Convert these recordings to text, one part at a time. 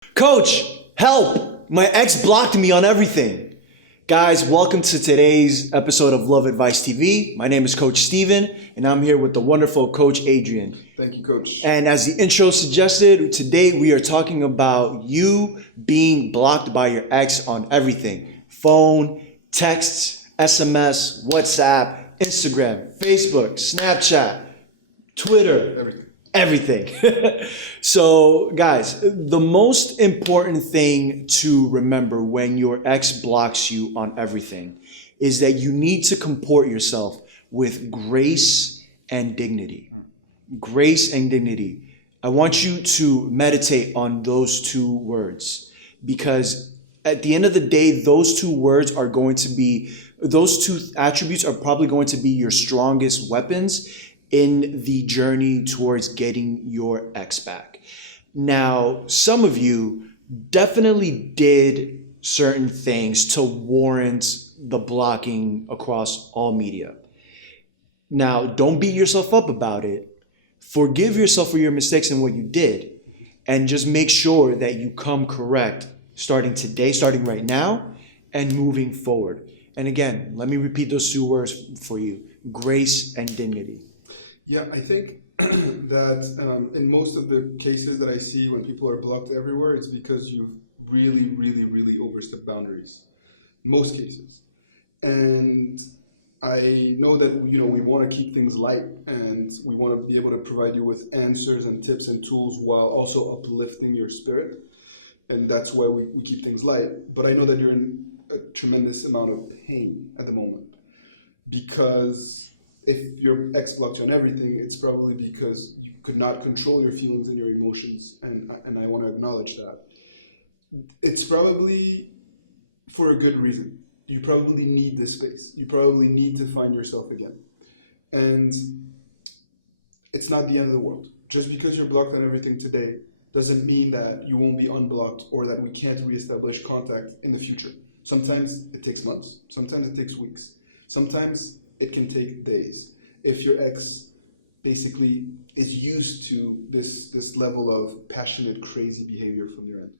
Coach, help! My ex blocked me on everything. Guys, welcome to today's episode of Love Advice TV. My name is Coach Steven, and I'm here with the wonderful Coach Adrian. Thank you, Coach. And as the intro suggested, today we are talking about you being blocked by your ex on everything: phone, texts, SMS, WhatsApp, Instagram, Facebook, Snapchat, Twitter. Everything. So, guys, the most important thing to remember when your ex blocks you on everything is that you need to comport yourself with grace and dignity. Grace and dignity. I want you to meditate on those two words, because at the end of the day, those two words are going to be, those two attributes are probably going to be your strongest weapons in the journey towards getting your ex back. Now, some of you definitely did certain things to warrant the blocking across all media. Now, don't beat yourself up about it. Forgive yourself for your mistakes and what you did, and just make sure that you come correct starting today, starting right now, and moving forward. And again, let me repeat those two words for you: grace and dignity. Yeah, I think that in most of the cases that I see when people are blocked everywhere, it's because you've really overstepped boundaries. Most cases. And I know that we want to keep things light, and we want to be able to provide you with answers and tips and tools while also uplifting your spirit. And that's why we keep things light. But I know that you're in a tremendous amount of pain at the moment, because if your ex blocked you on everything, it's probably because you could not control your feelings and your emotions, and I want to acknowledge that. It's probably for a good reason. You probably need this space. You probably need to find yourself again. And it's not the end of the world. Just because you're blocked on everything today doesn't mean that you won't be unblocked or that we can't reestablish contact in the future. Sometimes it takes months. Sometimes it takes weeks. Sometimes it can take days. If your ex basically is used to this level of passionate, crazy behavior from your end.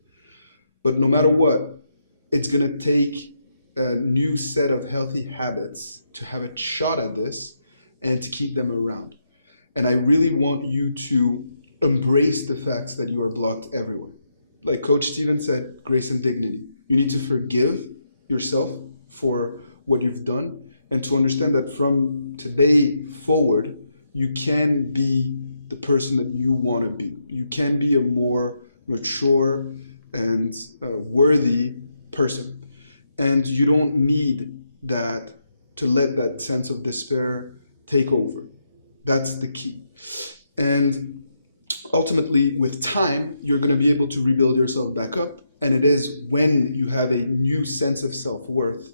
But no matter what, it's gonna take a new set of healthy habits to have a shot at this and to keep them around. And I really want you to embrace the facts that you are blocked everywhere. Like Coach Steven said, grace and dignity. You need to forgive yourself for what you've done, and to understand that from today forward, you can be the person that you want to be. You can be a more mature and worthy person. And you don't need that to let that sense of despair take over. That's the key. And ultimately, with time, you're going to be able to rebuild yourself back up. And it is when you have a new sense of self-worth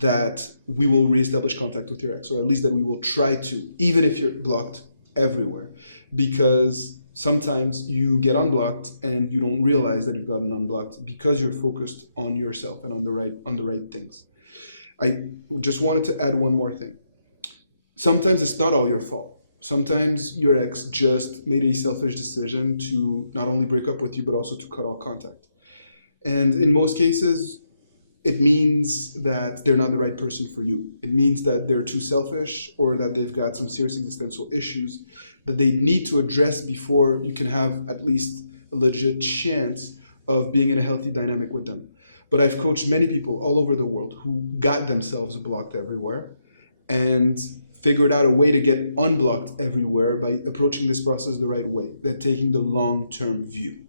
that we will reestablish contact with your ex, or at least that we will try to, even if you're blocked everywhere. Because sometimes you get unblocked and you don't realize that you've gotten unblocked because you're focused on yourself and on the right things. I just wanted to add one more thing. Sometimes it's not all your fault. Sometimes your ex just made a selfish decision to not only break up with you, but also to cut all contact. And in most cases, it means that they're not the right person for you. It means that they're too selfish, or that they've got some serious existential issues that they need to address before you can have at least a legit chance of being in a healthy dynamic with them. But I've coached many people all over the world who got themselves blocked everywhere and figured out a way to get unblocked everywhere by approaching this process the right way. They're taking the long-term view.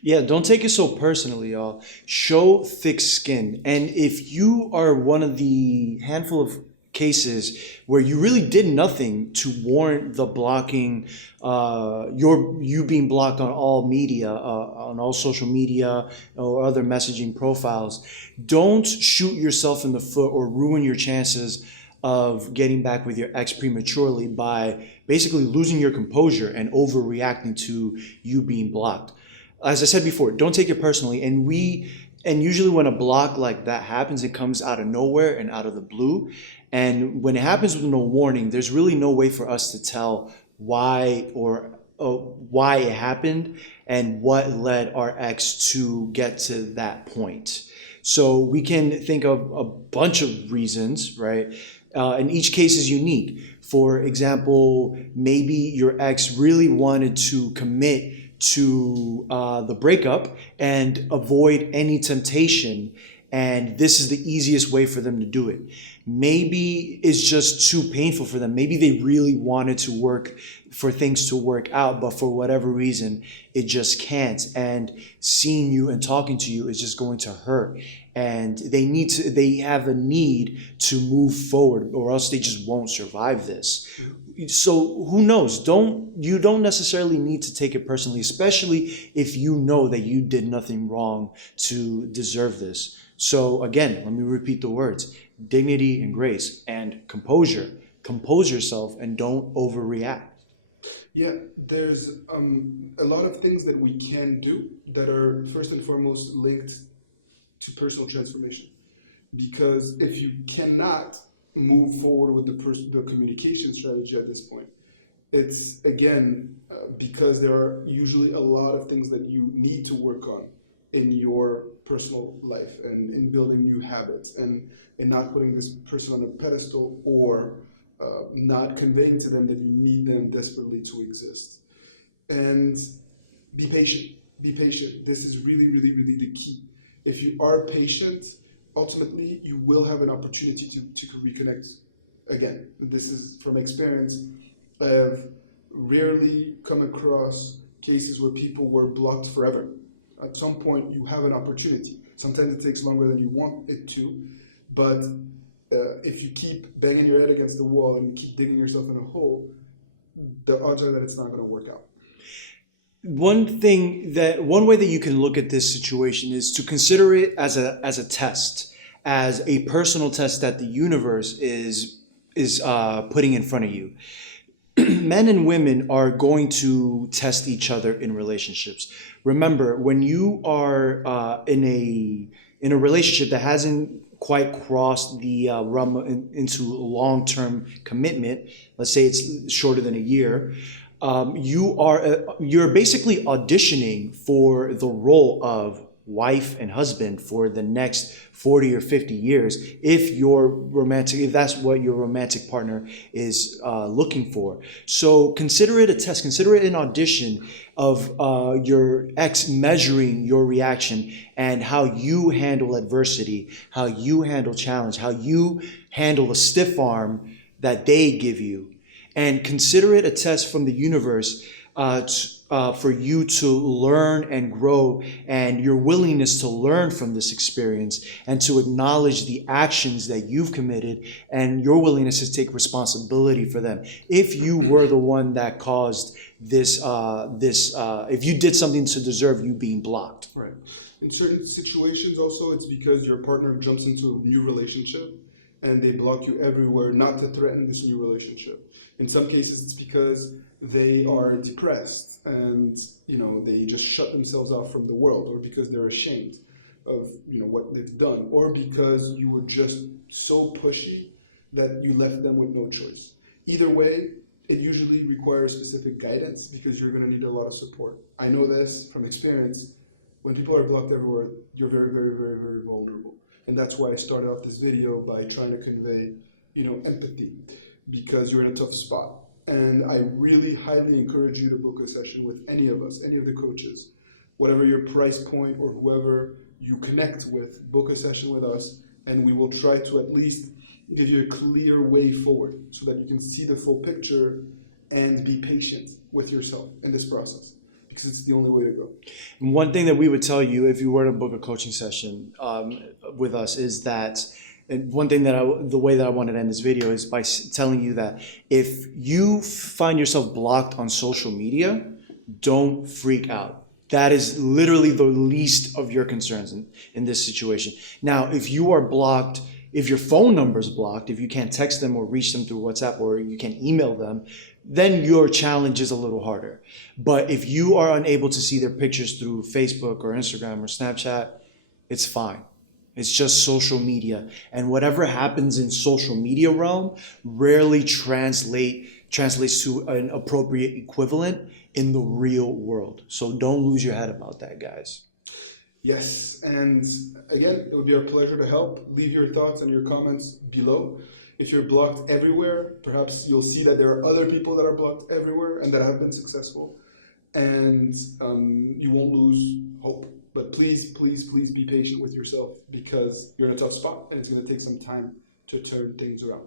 Yeah, don't take it so personally, y'all. Show thick skin. And if you are one of the handful of cases where you really did nothing to warrant the blocking, you being blocked on all media, on all social media or other messaging profiles, don't shoot yourself in the foot or ruin your chances of getting back with your ex prematurely by basically losing your composure and overreacting to you being blocked. As I said before, don't take it personally. And usually when a block like that happens, it comes out of nowhere and out of the blue. And when it happens with no warning, there's really no way for us to tell why or why it happened and what led our ex to get to that point. So we can think of a bunch of reasons, right? And each case is unique. For example, maybe your ex really wanted to commit to the breakup and avoid any temptation, and this is the easiest way for them to do it. Maybe it's just too painful for them. Maybe they really wanted to work for things to work out, but for whatever reason, it just can't. And seeing you and talking to you is just going to hurt. And they have a need to move forward, or else they just won't survive this. So who knows? You don't necessarily need to take it personally, especially if you know that you did nothing wrong to deserve this. So again, let me repeat the words: dignity and grace and composure. Compose yourself and don't overreact. Yeah, there's a lot of things that we can do that are first and foremost linked to personal transformation. Because if you cannot move forward with the communication strategy at this point, it's again because there are usually a lot of things that you need to work on in your personal life and in building new habits and in not putting this person on a pedestal or not conveying to them that you need them desperately to exist. And be patient. Be patient. This is really, really, really the key. If you are patient, ultimately you will have an opportunity to reconnect again. This is from experience. I've rarely come across cases where people were blocked forever. At some point, you have an opportunity. Sometimes it takes longer than you want it to, but if you keep banging your head against the wall and you keep digging yourself in a hole, the odds are that it's not going to work out. One way that you can look at this situation is to consider it as a test, as a personal test that the universe is putting in front of you. Men and women are going to test each other in relationships. Remember, when you are in a relationship that hasn't quite crossed the realm into long-term commitment, let's say it's shorter than a year, you're basically auditioning for the role of wife and husband for the next 40 or 50 years if that's what your romantic partner is looking for. So consider it a test, consider it an audition of your ex measuring your reaction and how you handle adversity, how you handle challenge, how you handle the stiff arm that they give you. And consider it a test from the universe for you to learn and grow, and your willingness to learn from this experience and to acknowledge the actions that you've committed and your willingness to take responsibility for them. If you were the one that caused this, if you did something to deserve you being blocked. Right. In certain situations also, it's because your partner jumps into a new relationship and they block you everywhere not to threaten this new relationship. In some cases, it's because they are depressed and they just shut themselves off from the world, or because they're ashamed of what they've done, or because you were just so pushy that you left them with no choice. Either way, it usually requires specific guidance because you're going to need a lot of support. I know this from experience. When people are blocked everywhere, you're very, very, very, very vulnerable. And that's why I started off this video by trying to convey, empathy, because you're in a tough spot. And I really highly encourage you to book a session with any of us, any of the coaches. Whatever your price point or whoever you connect with, book a session with us, and we will try to at least give you a clear way forward so that you can see the full picture and be patient with yourself in this process, because it's the only way to go. One thing that we would tell you if you were to book a coaching session with us is that, and one thing the way that I wanted to end this video is by telling you that if you find yourself blocked on social media, don't freak out. That is literally the least of your concerns in this situation. Now, if you are blocked, if your phone number is blocked, if you can't text them or reach them through WhatsApp, or you can't email them, then your challenge is a little harder. But if you are unable to see their pictures through Facebook or Instagram or Snapchat, it's fine. It's just social media. And whatever happens in social media realm rarely translate translates to an appropriate equivalent in the real world. So don't lose your head about that, guys. Yes, and again, it would be our pleasure to help. Leave your thoughts and your comments below. If you're blocked everywhere, perhaps you'll see that there are other people that are blocked everywhere and that have been successful, and you won't lose hope. But please, please, please be patient with yourself because you're in a tough spot and it's going to take some time to turn things around.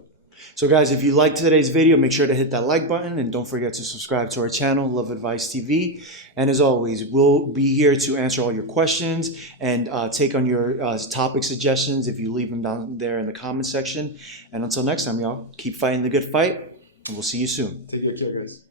So guys, if you liked today's video, make sure to hit that like button and don't forget to subscribe to our channel, Love Advice TV. And as always, we'll be here to answer all your questions and take on your topic suggestions if you leave them down there in the comment section. And until next time, y'all, keep fighting the good fight, and we'll see you soon. Take good care, guys.